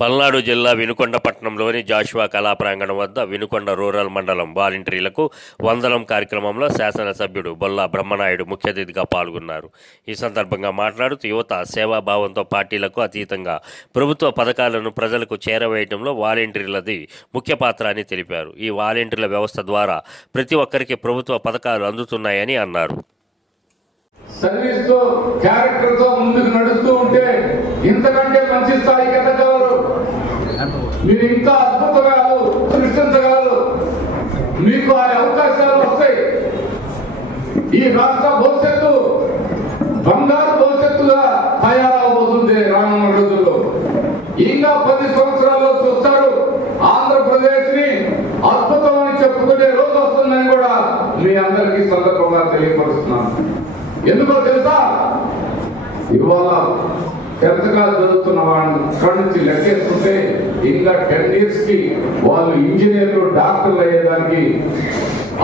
పల్నాడు జిల్లా వినుకొండ పట్టణంలోని జాషువా కళా ప్రాంగణం వద్ద వినుకొండ రూరల్ మండలం వాలంటీర్లకు వందనం కార్యక్రమంలో శాసనసభ్యుడు బొల్లా బ్రహ్మనాయుడు ముఖ్య అతిథిగా పాల్గొన్నారు. ఈ సందర్భంగా మాట్లాడుతూ యువత సేవాభావంతో పార్టీలకు అతీతంగా ప్రభుత్వ పథకాలను ప్రజలకు చేరవేయడంలో వాలంటీర్లది ముఖ్య పాత్ర అని తెలిపారు. ఈ వాలంటీర్ల వ్యవస్థ ద్వారా ప్రతి ఒక్కరికి ప్రభుత్వ పథకాలు అందుతున్నాయని అన్నారు. సర్వీస్తో క్యారెక్టర్తో ముందుకు నడుస్తూ ఉంటే ఇంతకంటే మంచి స్థాయి మీరు ఇంకా అద్భుతగాలు సృష్టించగలరు. మీకు ఆ అవకాశాలు వస్తాయి. ఈ రాష్ట్ర భవిష్యత్తు బంగారు భవిష్యత్తుగా తయారవబోతుంది రానున్న రోజుల్లో. ఇంకా పది సంవత్సరాల్లో చూస్తారు ఆంధ్రప్రదేశ్ని అద్భుతమని చెప్పుకునే రోజు వస్తుందని కూడా మీ అందరికీ సందర్భంగా తెలియపరుస్తున్నాను. ఎందుకో తెలుసా? ఇవాళ పెద్దగా చదువుతున్న వాళ్ళని ఇక్కడ నుంచి లెక్కేసుకుంటే ఇంకా టెన్ ఇయర్స్కి వాళ్ళు ఇంజనీర్లు డాక్టర్లు అయ్యేదానికి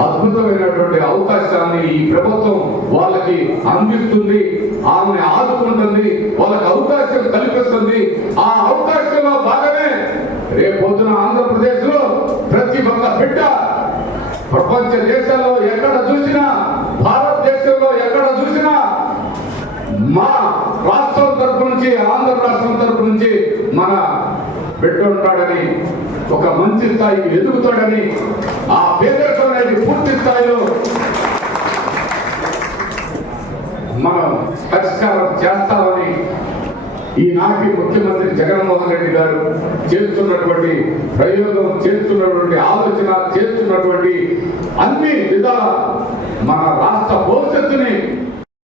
అద్భుతమైనటువంటి అవకాశాన్ని ఈ ప్రభుత్వం వాళ్ళకి అందిస్తుంది ఆమె ఆదుకుంటుంది వాళ్ళకి అవకాశం కల్పిస్తుంది. ఆ అవకాశంలో భాగమే రేపొద్దున ఆంధ్రప్రదేశ్లో ప్రతి ఒక్క బిడ్డ ప్రపంచ దేశాల్లో ఎక్కడ చూసినా భారతదేశంలో ఎక్కడ చూసినా మా రాష్ట్రం నుంచి ఆంధ్ర రాష్ట్రం తరపు నుంచి మన పెట్టుంటాడని ఉంటాడని ఒక మంచి స్థాయి ఎదుగుతాడని ఆ పేదరికం అనేది పూర్తి స్థాయిలో మనం పరిష్కారం చేస్తామని ఈనాటి ముఖ్యమంత్రి జగన్మోహన్ రెడ్డి గారు చేస్తున్నటువంటి ప్రయోగం చేస్తున్నటువంటి ఆలోచన చేస్తున్నటువంటి అన్ని విధాల మన రాష్ట్ర భవిష్యత్తుని